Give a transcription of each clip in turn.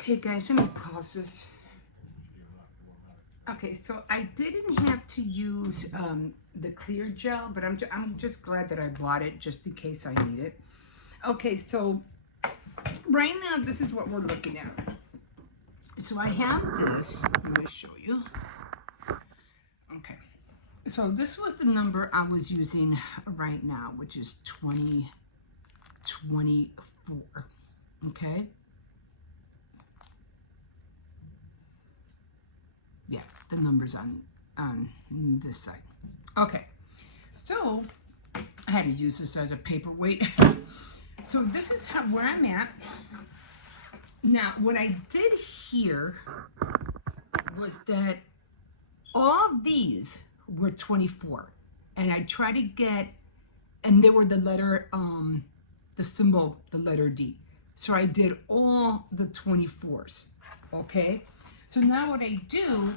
Okay, guys, let me pause this. Okay, so I didn't have to use the clear gel, but I'm just glad that I bought it just in case I need it. Okay, so right now this is what we're looking at. So I have this. Let me show you. Okay, so this was the number I was using right now, which is 2024. Okay. Yeah, the numbers on this side. Okay, so I had to use this as a paperweight. So this is where I'm at. Now, what I did here was that all of these were 24. And I tried to get, and they were the letter, the symbol, the letter D. So I did all the 24s, okay? So now what I do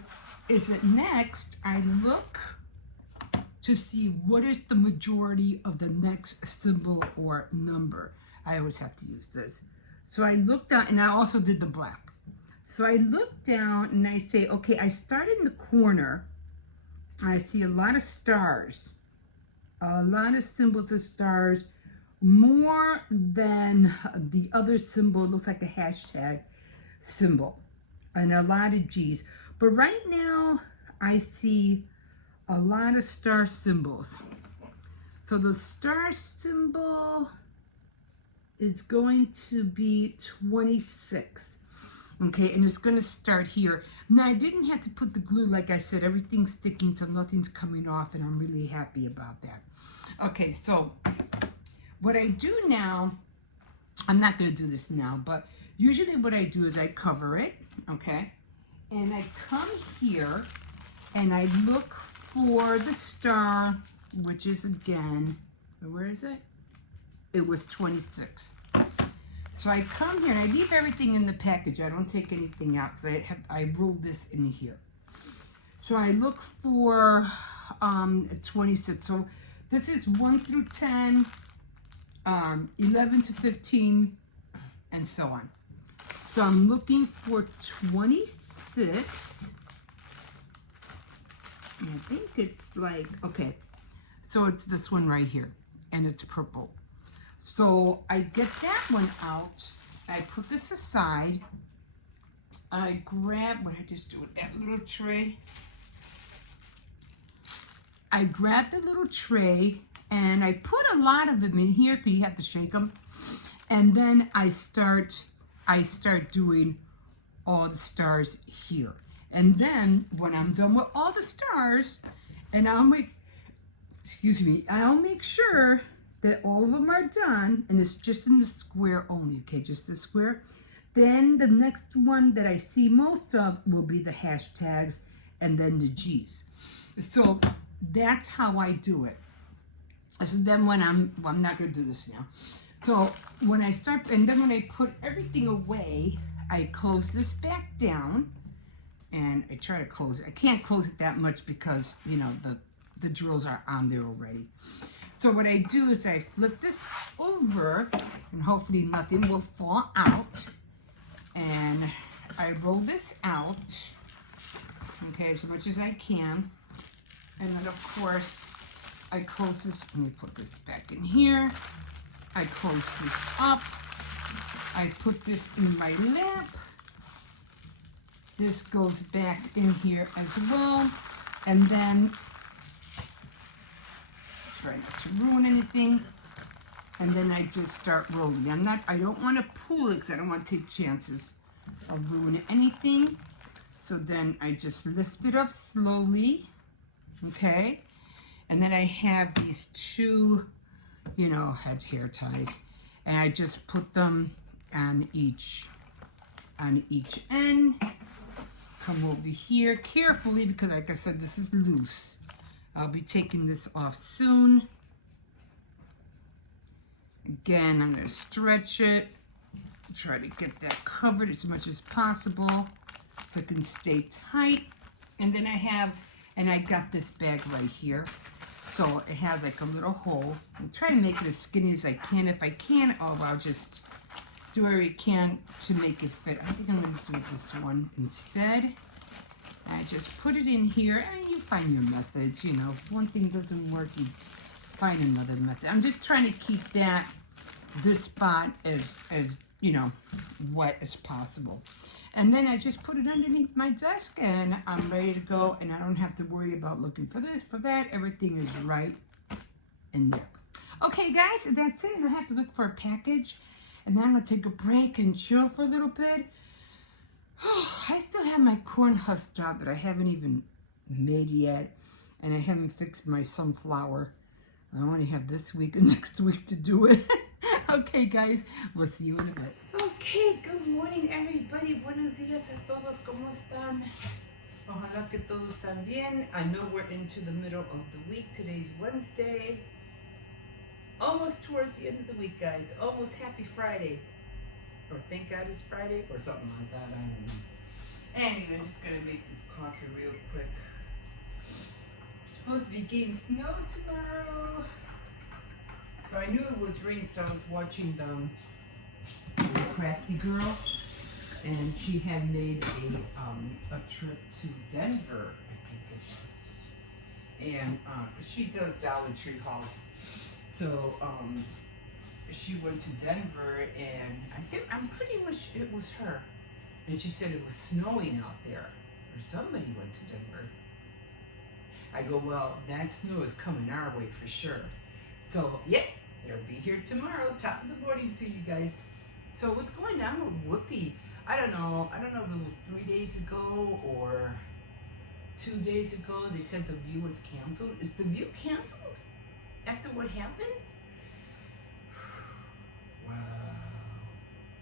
is that next I look to see what is the majority of the next symbol or number. I always have to use this. So I look down, and I also did the black. So I look down and I say, okay, I started in the corner. I see a lot of stars, a lot of symbols of stars, more than the other symbol. It looks like a hashtag symbol. And a lot of G's. But right now, I see a lot of star symbols. So the star symbol is going to be 26. Okay, and it's going to start here. Now, I didn't have to put the glue, like I said. Everything's sticking, so nothing's coming off, and I'm really happy about that. Okay, so what I do now, I'm not going to do this now, but usually what I do is I cover it, okay? And I come here and I look for the star, which is again, where is it? It was 26. So I come here and I leave everything in the package. I don't take anything out because I rolled this in here. So I look for 26. So this is 1 through 10, 11 to 15, and so on. So I'm looking for 26. And I think it's like, okay, so it's this one right here, and it's purple. So I get that one out. I put this aside. I grab, what did I just do with that little tray? I grab the little tray, and I put a lot of them in here because you have to shake them. And then I start doing all the stars here. And then when I'm done with all the stars, and I'll make sure that all of them are done, and it's just in the square only, okay, just the square. Then the next one that I see most of will be the hashtags and then the G's. So that's how I do it. So then when I'm not gonna do this now. So when I start, and then when I put everything away, I close this back down, and I try to close it. I can't close it that much because, you know, the drills are on there already. So what I do is I flip this over, and hopefully nothing will fall out. And I roll this out, okay, as much as I can. And then, of course, I close this. Let me put this back in here. I close this up. I put this in my lap. This goes back in here as well. And then, try not to ruin anything. And then I just start rolling. I don't want to pull it because I don't want to take chances of ruining anything. So then I just lift it up slowly, okay? And then I have these two, you know, hair ties. And I just put them on each end. Come over here carefully because, like I said, this is loose. I'll be taking this off soon. Again, I'm going to stretch it, try to get that covered as much as possible so it can stay tight. And then I got this bag right here. So it has like a little hole. I'm trying to make it as skinny as I can. If I can, I'll just do whatever you can to make it fit. I think I'm going to do this one instead. I just put it in here, and you find your methods, you know. If one thing doesn't work, you find another method. I'm just trying to keep this spot as you know, wet as possible. And then I just put it underneath my desk, and I'm ready to go, and I don't have to worry about looking for this, for that. Everything is right in there. Okay, guys, that's it. I have to look for a package, and then I'm going to take a break and chill for a little bit. I still have my corn husk job that I haven't even made yet, and I haven't fixed my sunflower. I only have this week and next week to do it. Okay, guys, we'll see you in a bit. Okay, good morning, everybody. Buenos días a todos. ¿Cómo están? Ojalá que todos están bien. I know we're into the middle of the week. Today's Wednesday. Almost towards the end of the week, guys. Almost happy Friday. Or thank God it's Friday, or something like that. I don't know. Anyway, I'm just gonna make this coffee real quick. It's supposed to be getting snow tomorrow. But I knew it was raining because I was watching the Crafty Girl, and she had made a trip to Denver, I think it was. And she does Dollar Tree hauls. So she went to Denver, and I'm pretty much it was her. And she said it was snowing out there, or somebody went to Denver. I go, well, that snow is coming our way for sure. So, yeah, it'll be here tomorrow, top of the morning to you guys. So what's going on with Whoopi? I don't know if it was 3 days ago or 2 days ago. They said The View was canceled. Is The View canceled after what happened? Wow,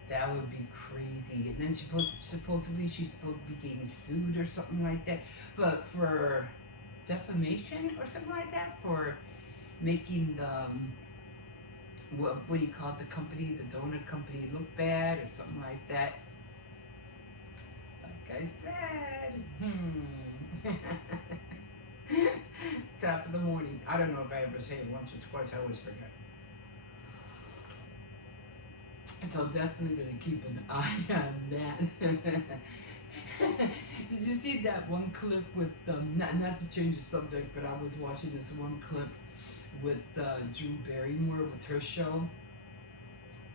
that would be crazy. And then supposedly she's supposed to be getting sued or something like that. But for defamation or something like that, for making the what do you call it, the company, the donut company, look bad or something like that. Like I said, top of the morning. I don't know if I ever say it once or twice. I always forget. So definitely gonna keep an eye on that. Did you see that one clip with not to change the subject, but I was watching this one clip with Drew Barrymore with her show.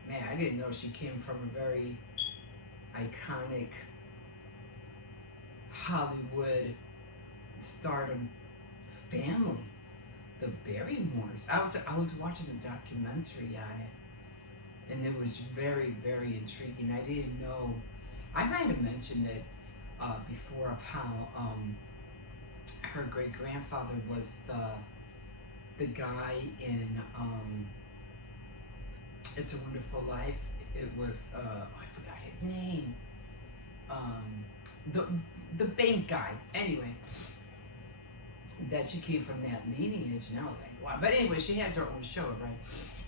Man, I didn't know she came from a very iconic Hollywood stardom family, the Barrymores. I was watching a documentary on it, and it was very, very intriguing. I didn't know. I might have mentioned it before of how her great grandfather was the guy in It's a Wonderful Life. It was I forgot his name. The bank guy. Anyway, that she came from that lineage, and I was like, wow. But anyway, she has her own show, right?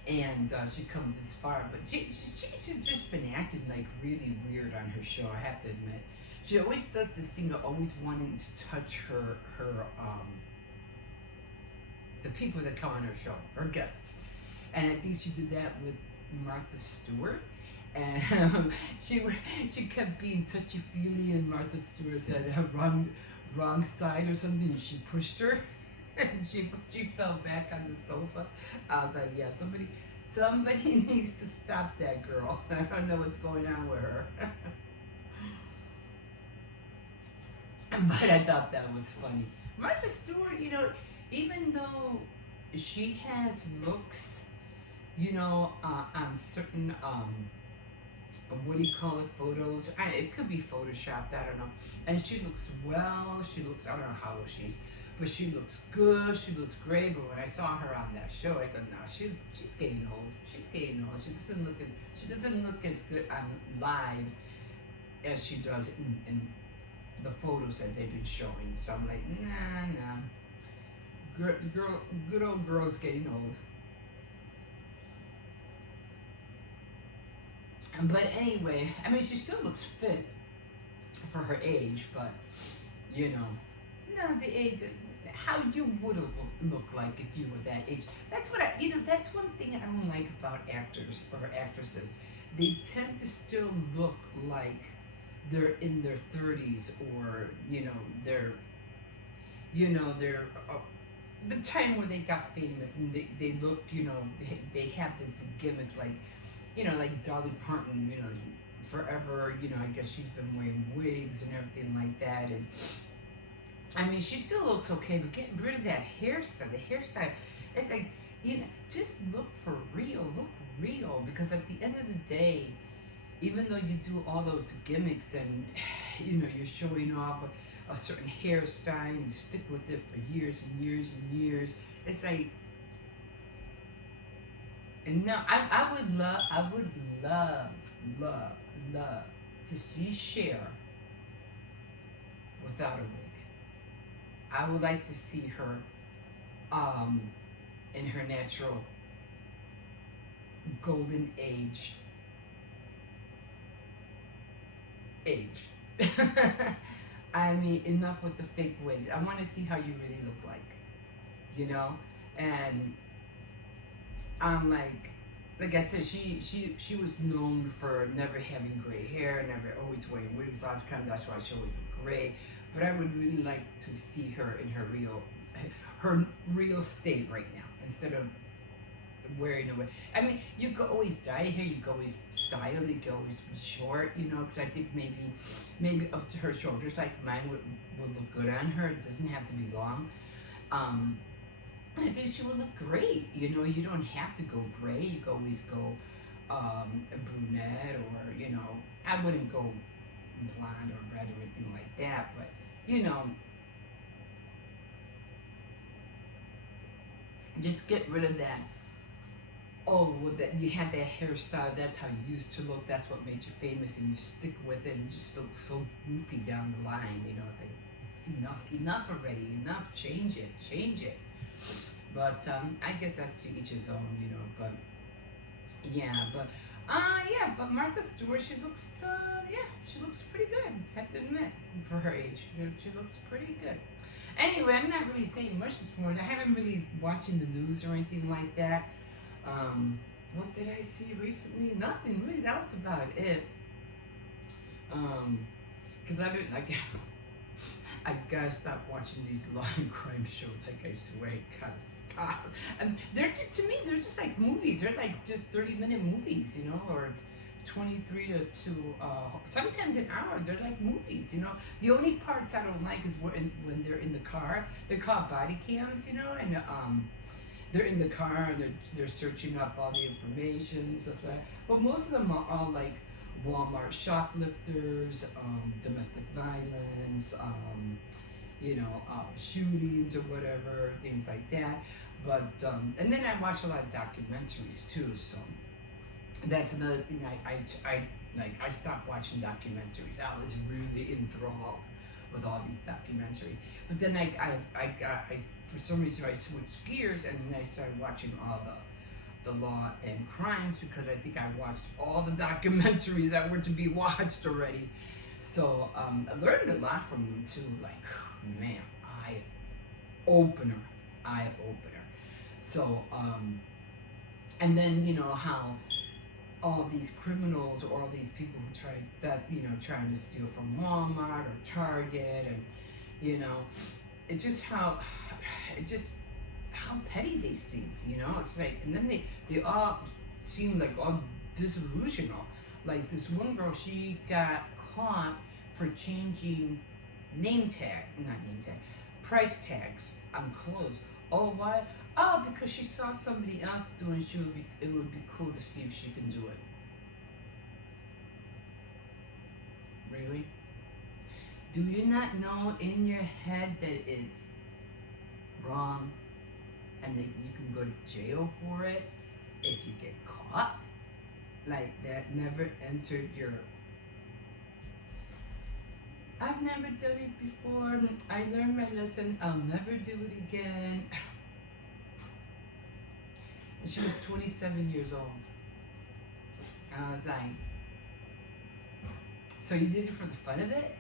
And she comes this far, but she's just been acting like really weird on her show. I have to admit, she always does this thing of always wanting to touch her the people that come on her show, her guests. And I think she did that with Martha Stewart. And she kept being touchy-feely, and Martha Stewart said wrong side or something, and she pushed her, and she fell back on the sofa. I was like, yeah, somebody needs to stop that girl. I don't know what's going on with her. But I thought that was funny. Martha Stewart, you know, even though she has looks, you know, on certain what do you call it, photos, it could be photoshopped, I don't know, and she looks well, I don't know how old she is, but she looks good, she looks great. But when I saw her on that show, I go, no, she's getting old, she doesn't look as good on live as she does in the photos that they've been showing. So I'm like, nah, good old girl's getting old. But anyway, I mean, she still looks fit for her age, but, you know, no, the age, how you would look like if you were that age. That's what that's one thing I don't like about actors or actresses. they tend to still look like they're in their 30s, or they're the time where they got famous, and they look, they have this gimmick, like, like Dolly Parton, forever, I guess she's been wearing wigs and everything like that. And I mean, she still looks okay, but getting rid of that hairstyle, it's like, just look for real, look real, because at the end of the day, even though you do all those gimmicks and, you're showing off a certain hairstyle and stick with it for years and years and years, it's like, and no, I would love to see Cher without a wig. I would like to see her in her natural golden age. I mean, enough with the fake wig. I want to see how you really look like, and I'm like I said, she was known for never having gray hair, never always wearing wigs. That's why she always looked gray. But I would really like to see her in her real state right now, instead of wearing a wig. I mean, you could always dye hair, you could always style it, you could always be short, because I think maybe up to her shoulders, like mine would look good on her. It doesn't have to be long. I think she would look great. You don't have to go gray. You could always go a brunette, or I wouldn't go blonde or red or anything like that, but just get rid of that. Oh, well, that you had that hairstyle. That's how you used to look. That's what made you famous, and you stick with it, and you just look so goofy down the line. It's like, enough already. Enough. Change it. But I guess that's to each his own, But but Martha Stewart, she looks pretty good. I have to admit, for her age, she looks pretty good. Anyway, I'm not really saying much this morning. I haven't really watching the news or anything like that. What did I see recently? Nothing really. That was about it. Cause I've been like, I gotta stop watching these law and crime shows. Like, I swear, I gotta stop. And to me, they're just like movies. They're like just 30-minute movies, or it's 23 to sometimes an hour. They're like movies, The only parts I don't like is when they're in the car. They're called body cams, and they're in the car and they're searching up all the information and stuff like that. But most of them are all like Walmart shoplifters, domestic violence, shootings or whatever, things like that. But and then I watch a lot of documentaries too. So that's another thing. I stopped watching documentaries. I was really enthralled with all these documentaries. But then I for some reason I switched gears, and then I started watching all the law and crimes, because I think I watched all the documentaries that were to be watched already. So I learned a lot from them too. Like, man, eye opener. So and then how all these criminals, or all these people who trying to steal from Walmart or Target, and it's just how petty they seem. It's like, and then they all seem like all disillusional. Like this one girl, she got caught for changing price tags on clothes. Oh, why? Oh, because she saw somebody else doing it. It would be cool to see if she can do it. Really? Do you not know in your head that it is wrong, and that you can go to jail for it if you get caught? Like, that never entered your... I've never done it before. I learned my lesson. I'll never do it again. And she was 27 years old. I was like, so you did it for the fun of it?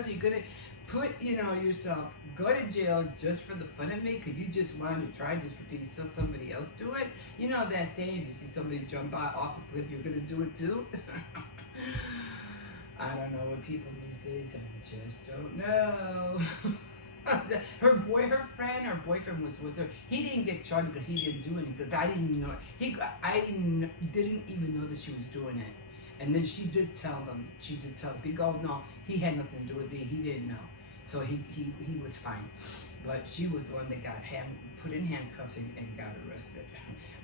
So you're gonna put, yourself, go to jail just for the fun of it, because you just wanted to try just because you saw somebody else do it. You know that saying, you see somebody jump off a cliff, you're going to do it too? I don't know what people these days, I just don't know. Her boyfriend was with her. He didn't get charged because he didn't do anything, because I didn't even know. Didn't even know that she was doing it. And then she did tell them. He goes, no, he had nothing to do with it. He didn't know. So he was fine. But she was the one that got put in handcuffs and got arrested.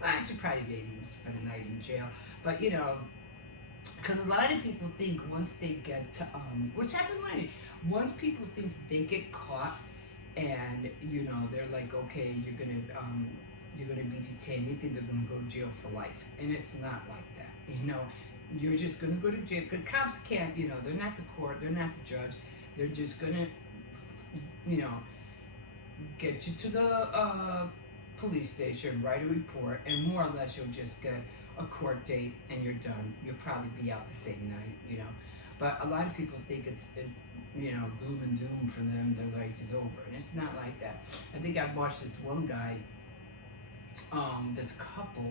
Well, she probably maybe spent a night in jail. But, because a lot of people think once they get, which I've been learning, once people think they get caught and, they're like, okay, you're gonna be detained, they think they're gonna go to jail for life. And it's not like that, You're just gonna go to jail, because cops can't, they're not the court, they're not the judge. They're just gonna, get you to the police station, write a report, and more or less you'll just get a court date and you're done. You'll probably be out the same night, But a lot of people think it's gloom and doom for them. Their life is over, and it's not like that. I think I watched this one guy, this couple,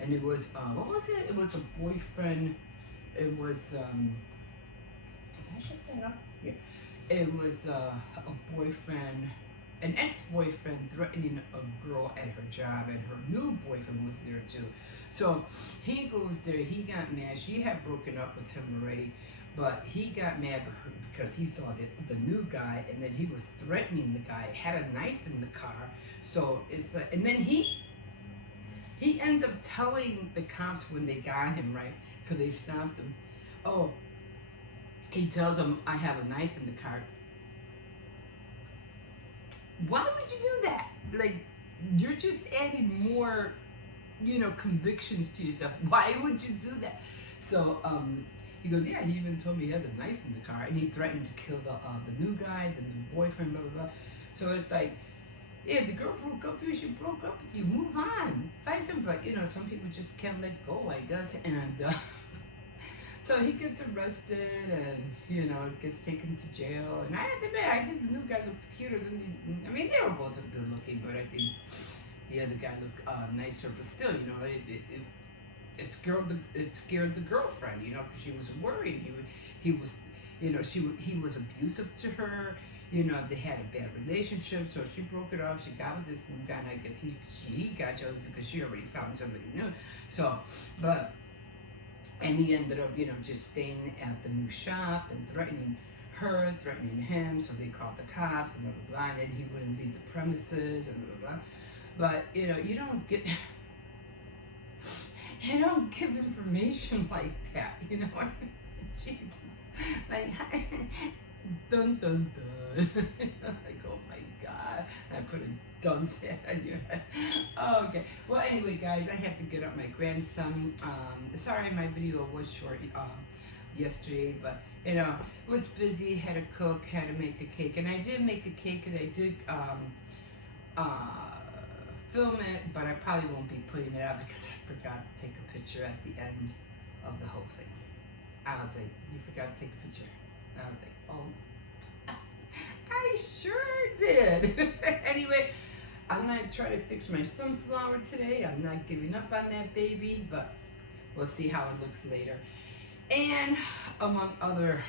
and it was what was it? It was a boyfriend. It was did I shut that up? Yeah. It was a boyfriend, an ex-boyfriend threatening a girl at her job, and her new boyfriend was there too. So he goes there, he got mad. She had broken up with him already, but he got mad because he saw the new guy, and then he was threatening the guy, had a knife in the car. So it's like, and then he ends up telling the cops when they got him, right? Because they stopped him. Oh, he tells them, I have a knife in the car. Why would you do that? Like, you're just adding more, convictions to yourself. Why would you do that? So, he goes, yeah, he even told me he has a knife in the car, and he threatened to kill the new guy, the new boyfriend, blah, blah, blah. So it's like, yeah, the girl broke up with you, she broke up with you, move on. Find something, but, some people just can't let go, I guess, and, so he gets arrested and, gets taken to jail. And I have to admit, I think the new guy looks cuter than they were both good looking, but I think the other guy looked nicer. But still, it scared the girlfriend, because she was worried. He was abusive to her. They had a bad relationship, so she broke it off. She got with this new guy, and I guess he got jealous because she already found somebody new. So, and he ended up, just staying at the new shop and threatening her, threatening him. So they called the cops and blah, blah, blah. And then he wouldn't leave the premises and blah, blah, blah. But, you don't give information like that, Jesus. Like, dun, dun, dun. Like, oh my God. And I put a dun set on your head. Oh, okay. Well, anyway, guys, I have to get up my grandson. Sorry, my video was short yesterday, but, was busy, had to cook, had to make a cake. And I did make a cake, and I did film it, but I probably won't be putting it out because I forgot to take a picture at the end of the whole thing. I was like, you forgot to take a picture. And I was like, oh, I sure did. Anyway, I'm going to try to fix my sunflower today. I'm not giving up on that baby, but we'll see how it looks later. And among other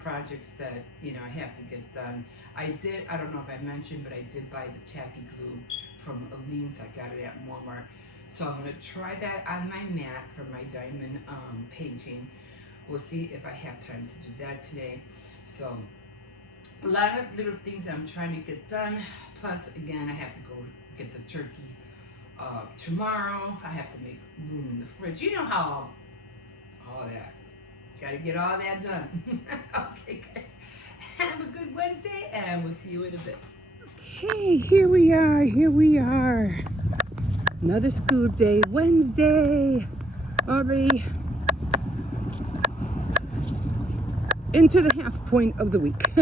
projects that, I have to get done, I don't know if I mentioned, but I did buy the tacky glue from Aleene's. I got it at Walmart. So I'm going to try that on my mat for my diamond painting. We'll see if I have time to do that today. So a lot of little things I'm trying to get done. Plus, again, I have to go get the turkey tomorrow. I have to make room in the fridge. You know how all that. Got to get all that done. Okay, guys. Have a good Wednesday, and we'll see you in a bit. Okay, here we are. Another school day, Wednesday. Already into the half point of the week.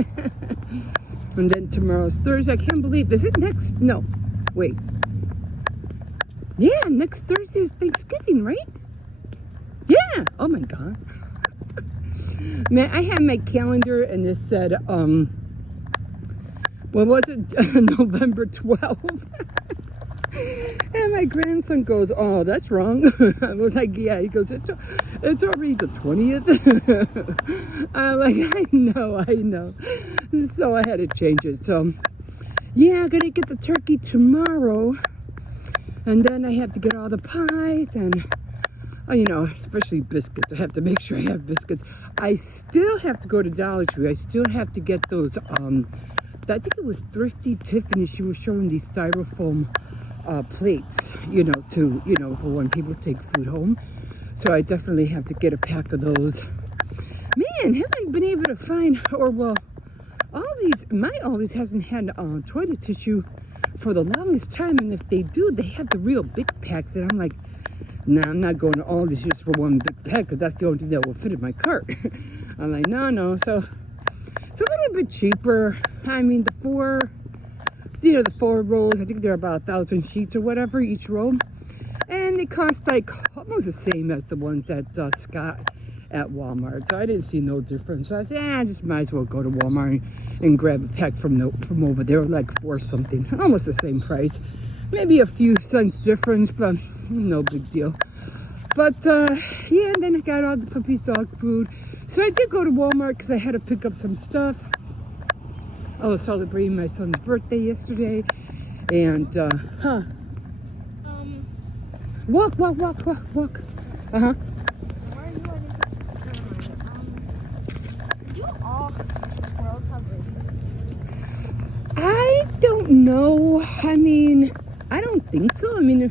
And then tomorrow's Thursday. I can't believe, is it next? No, wait. Yeah, next Thursday is Thanksgiving, right? Yeah, oh my God. Man, I had my calendar and it said, what was it? November 12th. And my grandson goes, oh, that's wrong. I was like, yeah. He goes, it's already the 20th. I'm like, I know. So I had to change it. So, yeah, I'm going to get the turkey tomorrow. And then I have to get all the pies and, you know, especially biscuits. I have to make sure I have biscuits. I still have to go to Dollar Tree. I still have to get those, I think it was Thrifty Tiffany. She was showing these styrofoam plates, you know, for when people take food home. So I definitely have to get a pack of those. Man, haven't I been able to find, or well, my Aldi's hasn't had toilet tissue for the longest time, and if they do, they have the real big packs, and I'm like, nah, I'm not going to Aldi's just for one big pack, because that's the only thing that will fit in my cart. I'm like, no, so it's a little bit cheaper. I mean, the four rolls, I think they're about 1,000 sheets or whatever each roll, and they cost like almost the same as the ones at Scott at Walmart. So I didn't see no difference. So I said, I just might as well go to Walmart and grab a pack from over there, like $4 something, almost the same price, maybe a few cents difference, but no big deal. But yeah, and then I got all the puppy's dog food. So I did go to Walmart because I had to pick up some stuff. I was celebrating my son's birthday yesterday, and walk. Why are you do all squirrels have rabies? I don't know. I mean, I don't think so. I mean,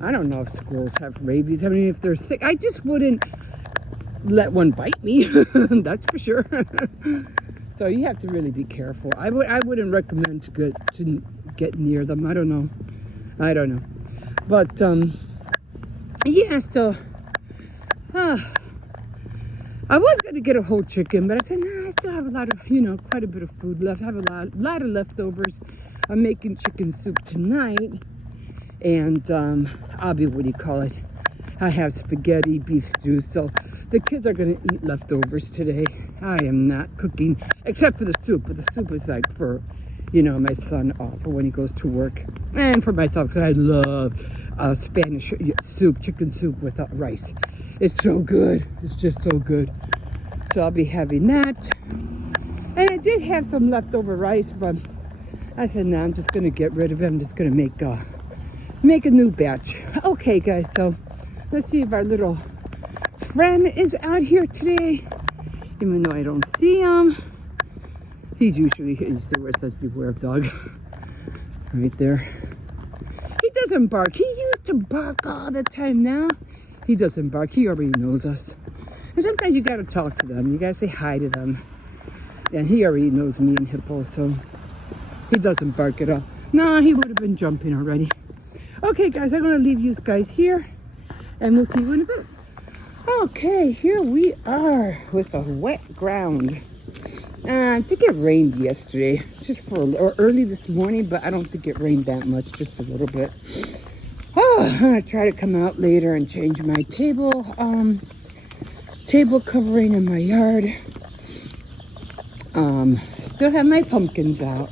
I don't know if squirrels have rabies. I mean, if they're sick, I just wouldn't let one bite me. That's for sure. So you have to really be careful. I wouldn't recommend to get near them. I don't know. But yeah. So I was gonna get a whole chicken, but I said, nah, I still have a lot of, quite a bit of food left. I have a lot of leftovers. I'm making chicken soup tonight, and I'll be, I have spaghetti, beef stew, so the kids are gonna eat leftovers today. I am not cooking, except for the soup, but the soup is like for, my son, for when he goes to work, and for myself, because I love Spanish soup, chicken soup with rice. It's so good. It's just so good. So I'll be having that. And I did have some leftover rice, but I said, no, I'm just going to get rid of it. I'm just going to make a new batch. Okay, guys, so let's see if our little friend is out here today. Even though I don't see him. He's usually here. You see where it says beware of dog. Right there. He doesn't bark. He used to bark all the time now. He doesn't bark. He already knows us. And sometimes you gotta talk to them. You gotta say hi to them. And he already knows me and Hippo, so he doesn't bark at all. No, he would have been jumping already. Okay, guys, I'm gonna leave you guys here, and we'll see you in a bit. Okay, here we are with a wet ground. I think it rained yesterday, or early this morning, but I don't think it rained that much, just a little bit. Oh, I'm gonna try to come out later and change my table covering in my yard. Still have my pumpkins out,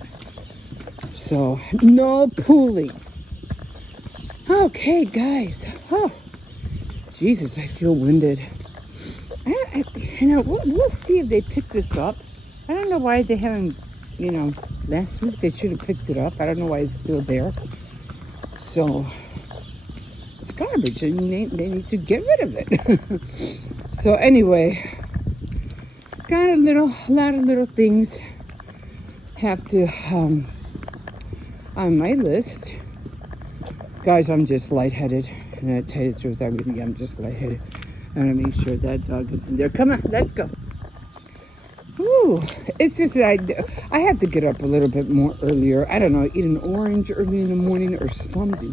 so no pooling. Okay, guys. Oh, Jesus, I feel winded. We'll see if they pick this up. I don't know why they haven't, last week they should have picked it up. I don't know why it's still there. So it's garbage, and they need to get rid of it. So anyway, got a lot of little things have to on my list. Guys, I'm just lightheaded, and I tell you the truth, I really am just lightheaded. I'm gonna make sure that dog is in there. Come on, let's go. Ooh, it's just that I have to get up a little bit more earlier. I don't know, eat an orange early in the morning or something.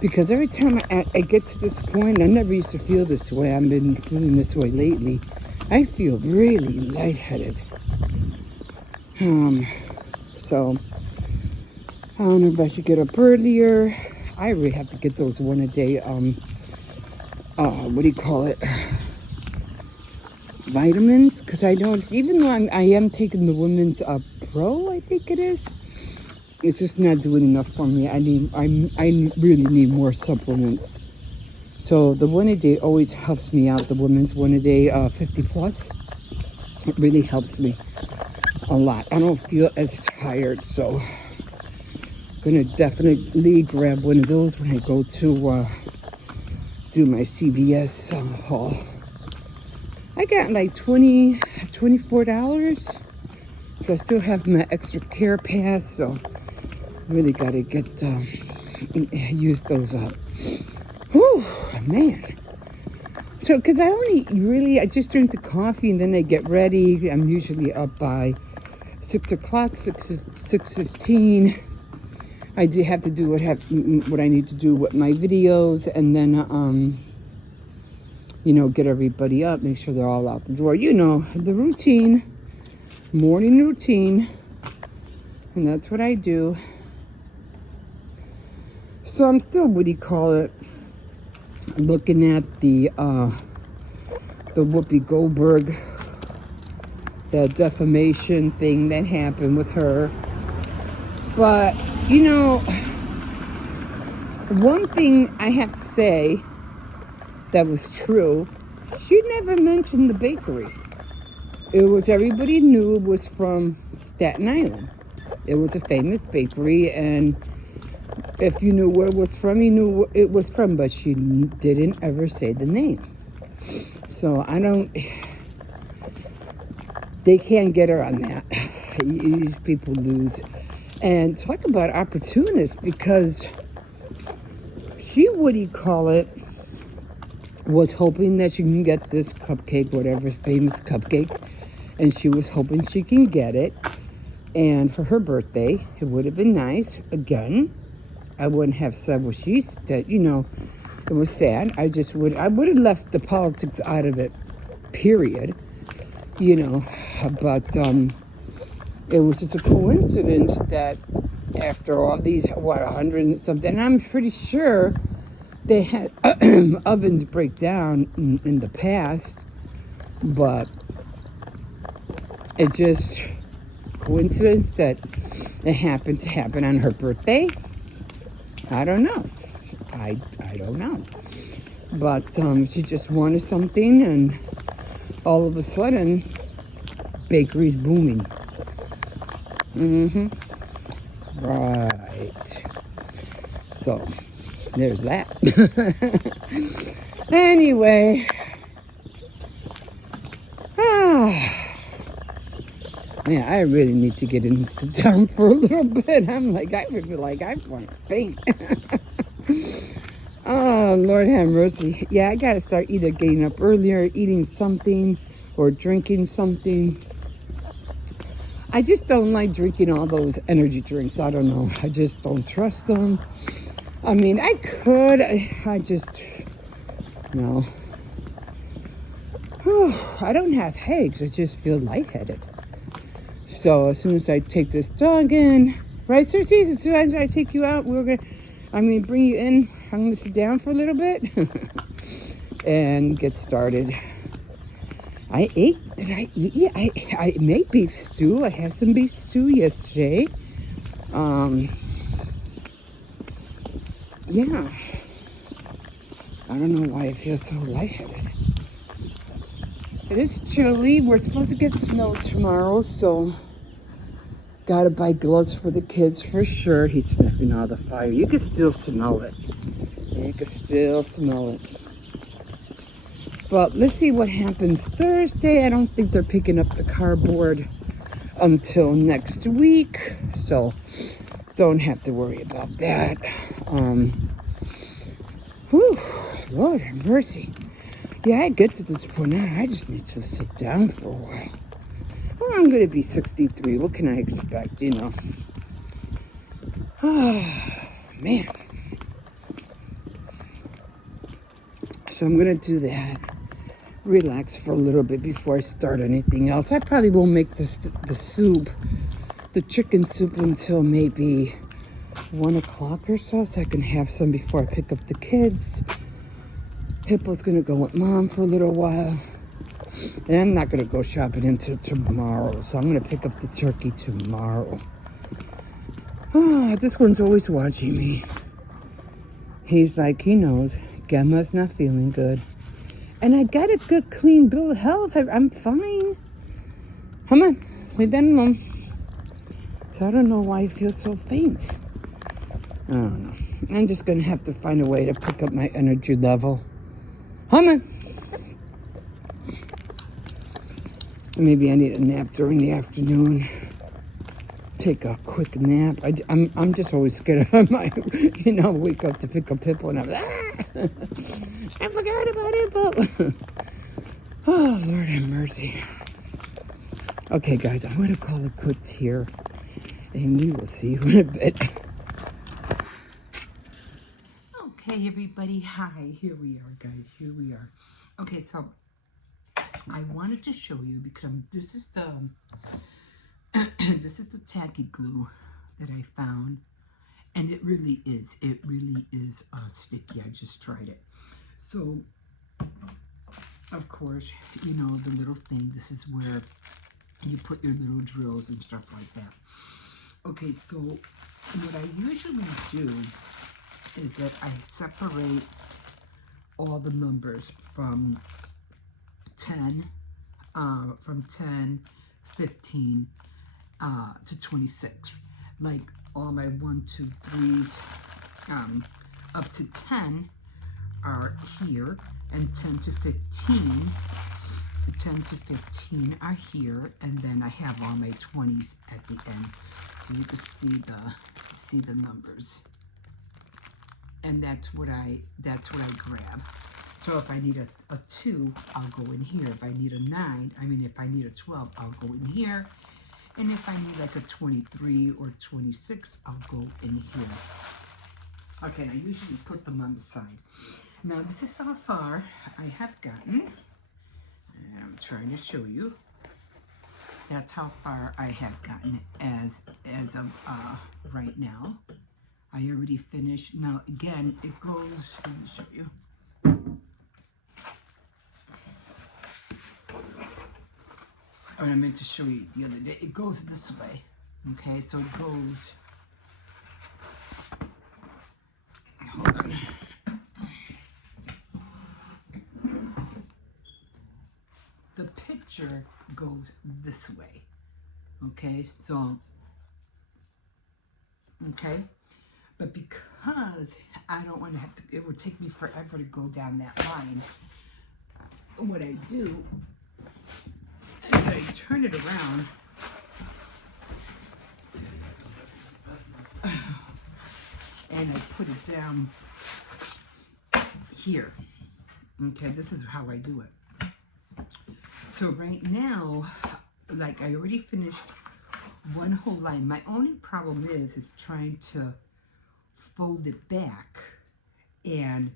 Because every time I get to this point, I never used to feel this way. I've been feeling this way lately. I feel really lightheaded. So I don't know if I should get up earlier. I really have to get those one a day, what do you call it? vitamins, because I noticed even though I am taking the women's pro, I think it is, it's just not doing enough for me. I really need more supplements. So the one a day always helps me out. The women's one a day 50 plus, it really helps me a lot. I don't feel as tired, so I'm gonna definitely grab one of those when I go to do my CVS haul. I got like $24, so I still have my extra care pass, so really gotta get use those up. Whew, man. So, because I just drink the coffee and then I get ready. I'm usually up by 6 o'clock, 6:15. I do have to do what I need to do with my videos, and then, get everybody up, make sure they're all out the door. The routine, morning routine, and that's what I do. So I'm still, looking at the Whoopi Goldberg, the defamation thing that happened with her. But, one thing I have to say that was true, she never mentioned the bakery. Everybody knew it was from Staten Island. It was a famous bakery, and if you knew where it was from, you knew where it was from, but she didn't ever say the name. So they can't get her on that. These people lose. And talk about opportunists, because she, was hoping that she can get this cupcake, whatever famous cupcake, and she was hoping she can get it. And for her birthday, it would have been nice. Again, I wouldn't have said what she said. It was sad. I would have left the politics out of it, period. But it was just a coincidence that after all these, 100 and something, I'm pretty sure they had ovens break down in the past, but it just coincidence that it happened to happen on her birthday. I don't know. I don't know. But she just wanted something, and all of a sudden, bakery's booming. Right. So, there's that. Anyway. Man, I really need to get and sit down for a little bit. I feel like I want to faint. Oh, Lord have mercy. Yeah, I got to start either getting up earlier, eating something, or drinking something. I just don't like drinking all those energy drinks. I don't know. I just don't trust them. I mean, I could. I just, no. I don't have headaches. I just feel lightheaded. So as soon as I take this dog in, right, Cersei? As soon as I take you out, bring you in. I'm going to sit down for a little bit and get started. I ate. Did I eat? Yeah, I made beef stew. I had some beef stew yesterday. Yeah. I don't know why I feel so lightheaded. It is chilly. We're supposed to get snow tomorrow, so gotta buy gloves for the kids for sure. He's sniffing all the fire. You can still smell it. But let's see what happens Thursday. I don't think they're picking up the cardboard until next week, so don't have to worry about that. Lord have mercy. Yeah, I get to this point now. I just need to sit down for a while. Well, I'm going to be 63. What can I expect, Oh, man. So I'm going to do that. Relax for a little bit before I start anything else. I probably won't make the soup, the chicken soup, until maybe 1 o'clock or so I can have some before I pick up the kids. Hippo's going to go with Mom for a little while. And I'm not going to go shopping until tomorrow. So I'm going to pick up the turkey tomorrow. Oh, this one's always watching me. He's like, he knows. Gemma's not feeling good. And I got a good, clean bill of health. I'm fine. Come on. Leave that alone. So I don't know why I feel so faint. I don't know. I'm just going to have to find a way to pick up my energy level. Come on. Maybe I need a nap during the afternoon. Take a quick nap. I'm just always scared I might, wake up to pick up Pippo and I'm I forgot about it, but oh, Lord have mercy. Okay, guys, I'm going to call it quits here, and we will see you in a bit. Okay, everybody. Hi. Here we are, guys. Here we are. Okay, so I wanted to show you because this is the this is the tacky glue that I found, and it really is sticky. I just tried it. So, of course, the little thing. This is where you put your little drills and stuff like that. Okay, so what I usually do is that I separate all the numbers from 10, 15 to 26. Like all my 1, 2, 3s up to 10 are here, and 10 to 15 are here, and then I have all my 20s at the end, so you can see the numbers. And that's what I grab. So if I need a 2, I'll go in here. If I need a 9, if I need a 12, I'll go in here. And if I need like a 23 or 26, I'll go in here. Okay, and I usually put them on the side. Now this is how far I have gotten. And I'm trying to show you. That's how far I have gotten as of right now. I already finished. Now again, it goes, let me show you. What I meant to show you the other day, it goes this way. Okay, so it goes, hold on. The picture goes this way. Okay, so, okay. But because I don't want to have to, it would take me forever to go down that line. What I do is I turn it around and I put it down here. Okay, this is how I do it. So right now, like I already finished one whole line. My only problem is trying to fold it back and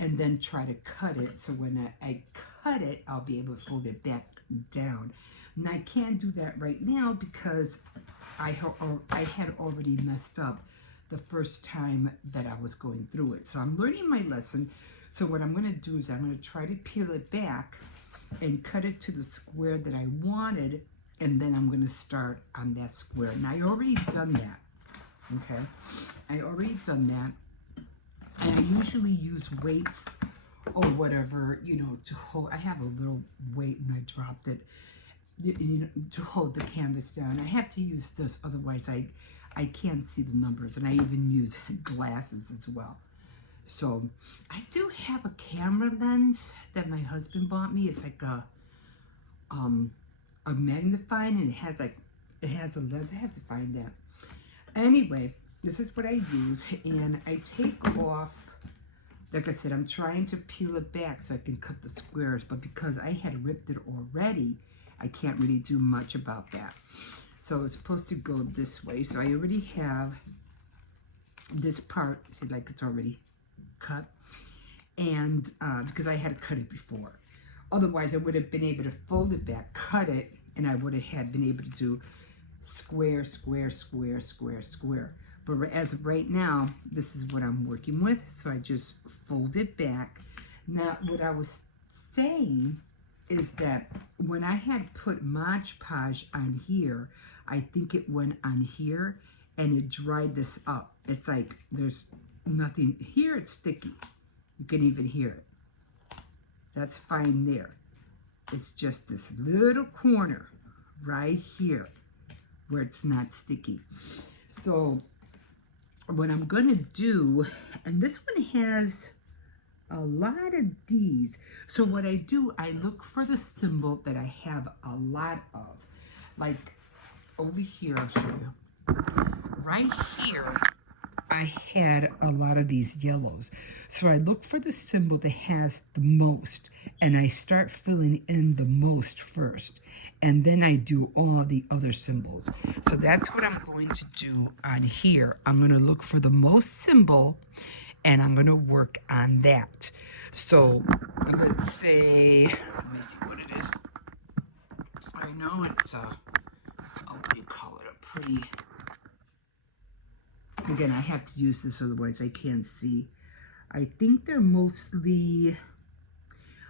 then try to cut it, so when I cut it, I'll be able to fold it back down. And I can't do that right now because I had already messed up the first time that I was going through it. So I'm learning my lesson. So what I'm going to do is I'm going to try to peel it back and cut it to the square that I wanted, and then I'm going to start on that square. And I already done that. Okay, I already done that, and I usually use weights or whatever, to hold. I have a little weight and I dropped it, to hold the canvas down. I have to use this, otherwise I can't see the numbers, and I even use glasses as well. So I do have a camera lens that my husband bought me. It's like a magnifying, and it has a lens. I have to find that. Anyway, this is what I use, and I take off, like I said, I'm trying to peel it back so I can cut the squares, but because I had ripped it already, I can't really do much about that. So it's supposed to go this way. So I already have this part, see, like it's already cut, and because I had to cut it before. Otherwise, I would have been able to fold it back, cut it, and I would have been able to do square, square, square, square, square. But as of right now, this is what I'm working with. So I just fold it back. Now, what I was saying is that when I had put Mod Podge on here, I think it went on here and it dried this up. It's like there's nothing here, it's sticky. You can even hear it. That's fine there. It's just this little corner right here where it's not sticky. So what I'm gonna do, and this one has a lot of D's. So what I do, I look for the symbol that I have a lot of. Like over here, I'll show you. Right here, I had a lot of these yellows. So I look for the symbol that has the most, and I start filling in the most first. And then I do all the other symbols. So that's what I'm going to do on here. I'm going to look for the most symbol, and I'm going to work on that. So let's say, let me see what it is. I know it's what do you call it, a pretty, again, I have to use this otherwise I can't see. I think they're mostly,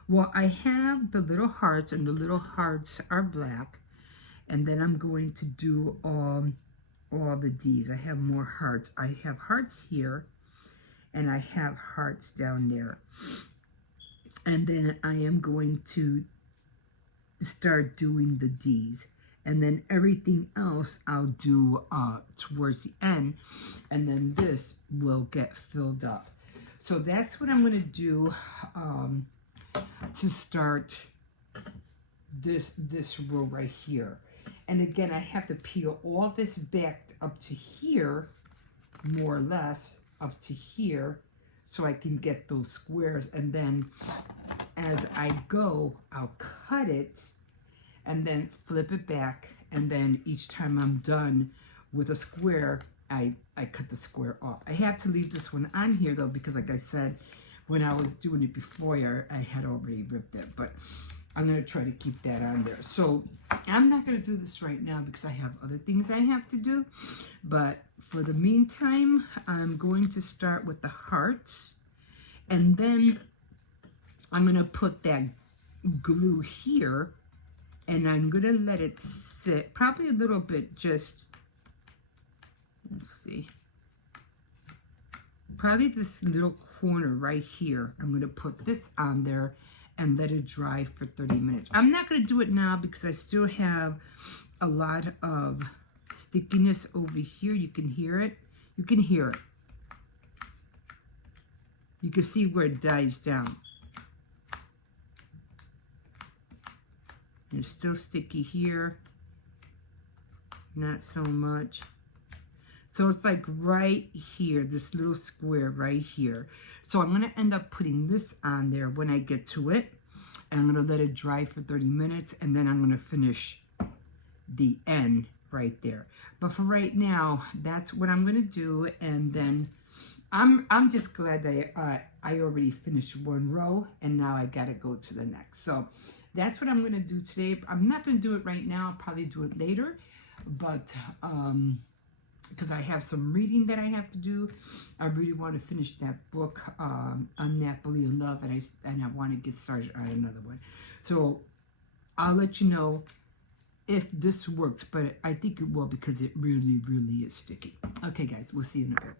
well, I have the little hearts, and the little hearts are black. And then I'm going to do all the D's. I have more hearts. I have hearts here, and I have hearts down there. And then I am going to start doing the D's. And then everything else I'll do towards the end. And then this will get filled up. So that's what I'm going to do to start this row right here. And again, I have to peel all this back up to here, more or less, up to here, so I can get those squares. And then as I go, I'll cut it and then flip it back. And then each time I'm done with a square, I cut the square off. I have to leave this one on here though, because like I said, when I was doing it before, I had already ripped it, but I'm gonna try to keep that on there. So I'm not gonna do this right now because I have other things I have to do, but for the meantime, I'm going to start with the hearts, and then I'm gonna put that glue here, and I'm gonna let it sit probably a little bit, just, let's see, probably this little corner right here. I'm gonna put this on there and let it dry for 30 minutes. I'm not gonna do it now because I still have a lot of stickiness over here. You can hear it. You can hear it. You can see where it dies down. It's still sticky here. Not so much. So it's like right here, this little square right here. So I'm gonna end up putting this on there when I get to it. And I'm gonna let it dry for 30 minutes, and then I'm gonna finish the end right there. But for right now, that's what I'm gonna do. And then I'm just glad that I already finished one row, and now I gotta go to the next. So that's what I'm gonna do today. I'm not gonna do it right now, I'll probably do it later, but because I have some reading that I have to do. I really want to finish that book on Napoleon Love, and I want to get started on another one. So I'll let you know if this works, but I think it will because it really, really is sticky. Okay, guys, we'll see you in a bit.